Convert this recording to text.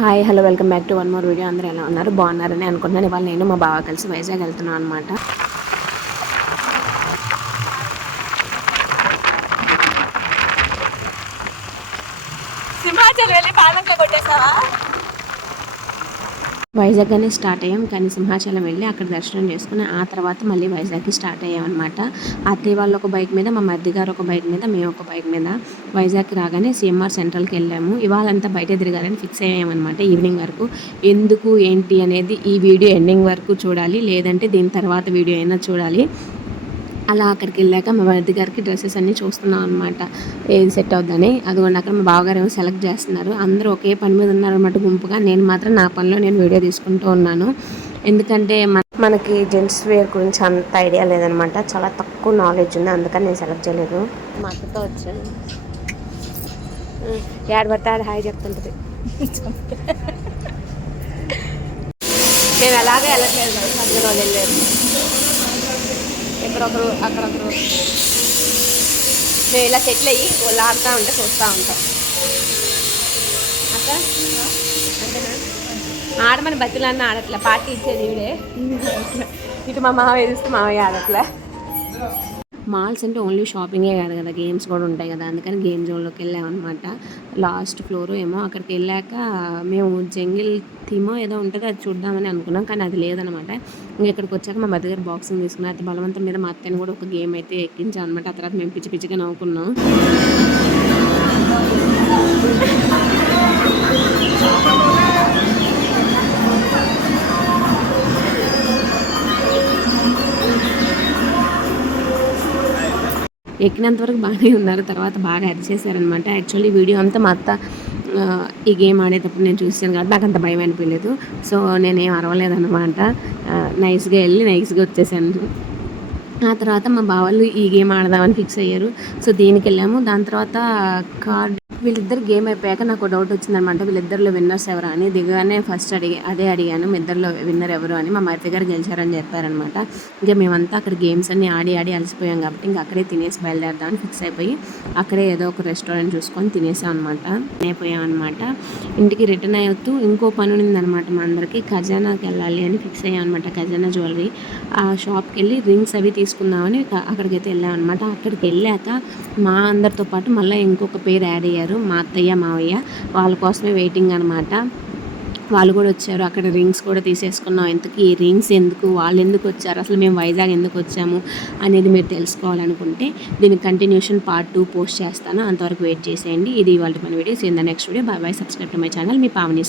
Hi hello welcome back to one more video. అందరూ ఎలా ఉన్నారు? బాగున్నారని అనుకుంటున్నాను. ఇవాళ నేను మా బావ కలిసి వైజాగ్ వెళ్తున్నాను అనమాట. సింహాచలం వెళ్ళి పాలంక కొట్టేసావా? వైజాగ్ అనే స్టార్ట్ అయ్యాం, కానీ సింహాచలం వెళ్ళి అక్కడ దర్శనం చేసుకుని ఆ తర్వాత మళ్ళీ వైజాగ్కి స్టార్ట్ అయ్యామన్నమాట. అత్తయ్య వాళ్ళు ఒక బైక్ మీద, మా మరిది గారు ఒక బైక్ మీద, మేము ఒక బైక్ మీద వైజాగ్కి రాగానే సిఎంఆర్ సెంట్రల్కి వెళ్ళాము. ఇవాళంతా బయట తిరగాలని ఫిక్స్ అయ్యామన్నమాట. ఈవినింగ్ వరకు ఎందుకు ఏంటి అనేది ఈ వీడియో ఎండింగ్ వరకు చూడాలి, లేదంటే దీని తర్వాత వీడియో అయినా చూడాలి. అలా అక్కడికి వెళ్ళాక మా మరిది గారికి డ్రెస్సెస్ అన్నీ చూస్తున్నాం అనమాట, ఏది సెట్ అవుద్దని. అదిగోండి అక్కడ మా బావగారు ఏమో సెలెక్ట్ చేస్తున్నారు. అందరూ ఒకే పని మీద ఉన్నారనమాట గుంపుగా. నేను మాత్రం నా పనిలో నేను వీడియో తీసుకుంటూ ఉన్నాను. ఎందుకంటే మనకి జెంట్స్ వేర్ గురించి అంత ఐడియా లేదనమాట, చాలా తక్కువ నాలెడ్జ్ ఉంది. అందుకని నేను సెలెక్ట్ చేయలేదు. మా అక్కతో వచ్చాను. యాడ్ పడితే అది హాయ్ చెప్తుంటుంది. నేను అలాగే వెళ్ళట్లేదు కదా, మధ్యలో వెళ్ళలేదు. ఎక్కడొకరు అక్కడొకరు మేము ఇలా సెటిల్ అయ్యి వాళ్ళు ఆడుతూ ఉంటే చూస్తూ ఉంటాం. అక్క అంతేనా? ఆడమని బతిలన్నా ఆడట్లే, పార్టీ ఇచ్చేది ఇవిడే. ఇటు మా మామయ్య చూస్తే మామయ్య ఆడట్లే. మాల్స్ అంటే ఓన్లీ షాపింగే కాదు కదా, గేమ్స్ కూడా ఉంటాయి కదా. అందుకని గేమ్ జోన్లోకి వెళ్ళామన్నమాట. లాస్ట్ ఫ్లోర్ ఏమో. అక్కడికి వెళ్ళాక మేము జంగిల్ థీమో ఏదో ఉంటుంది, అది చూద్దామని అనుకున్నాం, కానీ అది లేదనమాట. ఇంకా ఇక్కడికి వచ్చాక మా దగ్గర బాక్సింగ్ తీసుకున్నాం. అయితే బలవంతం మీద మా అత్తని కూడా ఒక గేమ్ అయితే ఎక్కించాం అనమాట. ఆ తర్వాత మేము పిచ్చి పిచ్చిగా నవ్వుకున్నాం. ఎక్కినంత వరకు బాగానే ఉన్నారు, తర్వాత బాగా అరిచేసారనమాట. యాక్చువల్లీ వీడియో అంతా మా అత్త ఈ గేమ్ ఆడేటప్పుడు నేను చూసాను కాబట్టి నాకు అంత భయం అనిపించలేదు. సో నేనేం అరవలేదన్నమాట. నైస్గా వెళ్ళి నైస్గా వచ్చేసాను. ఆ తర్వాత మా బావాళ్ళు ఈ గేమ్ ఆడదామని ఫిక్స్ అయ్యారు. సో దీనికి వెళ్ళాము. దాని తర్వాత కార్డ్ వీళ్ళిద్దరు గేమ్ అయిపోయాక నాకు డౌట్ వచ్చిందనమాట, వీళ్ళిద్దరిలో విన్నర్స్ ఎవరు అని. దిగగానే ఫస్ట్ అడిగాను, మీ ఇద్దరిలో విన్నర్ ఎవరు అని. మా మరిది గారు గెలిచారని చెప్పారనమాట. ఇంకా మేమంతా అక్కడ గేమ్స్ అన్ని ఆడి అలసిపోయాం కాబట్టి ఇంకా అక్కడే తినేసి బయలుదేరదామని ఫిక్స్ అయిపోయి అక్కడే ఏదో ఒక రెస్టారెంట్ చూసుకొని తినేసాం అనమాట. అయిపోయాం అనమాట. ఇంటికి రిటర్న్ అవుతూ ఇంకో పని ఉందనమాట మా అందరికి. ఖజానాకి వెళ్ళాలి అని ఫిక్స్ అయ్యాం అనమాట. ఖజానా జ్యువెలరీ ఆ షాప్కి వెళ్ళి రింగ్స్ అవి తీసుకుందామని అక్కడికైతే వెళ్ళాం అనమాట. అక్కడికి వెళ్ళాక మా అందరితో పాటు మళ్ళీ ఇంకొక పేరు యాడ్ అయ్యారు, మా అత్తయ్య మావయ్య. వాళ్ళ కోసమే వెయిటింగ్ అనమాట. వాళ్ళు కూడా వచ్చారు. అక్కడ రింగ్స్ కూడా తీసేసుకున్నాం. ఇంతకీ ఈ రింగ్స్ ఎందుకు, వాళ్ళు ఎందుకు వచ్చారు, అసలు మేము వైజాగ్ ఎందుకు వచ్చాము అనేది మీరు తెలుసుకోవాలనుకుంటే దీనికి కంటిన్యూషన్ పార్ట్ 2 పోస్ట్ చేస్తాను. అంతవరకు వెయిట్ చేసేయండి. ఇది ఇవాళ మన వీడియో. See in the next video. Bye bye. Subscribe to my channel. మీ పావని.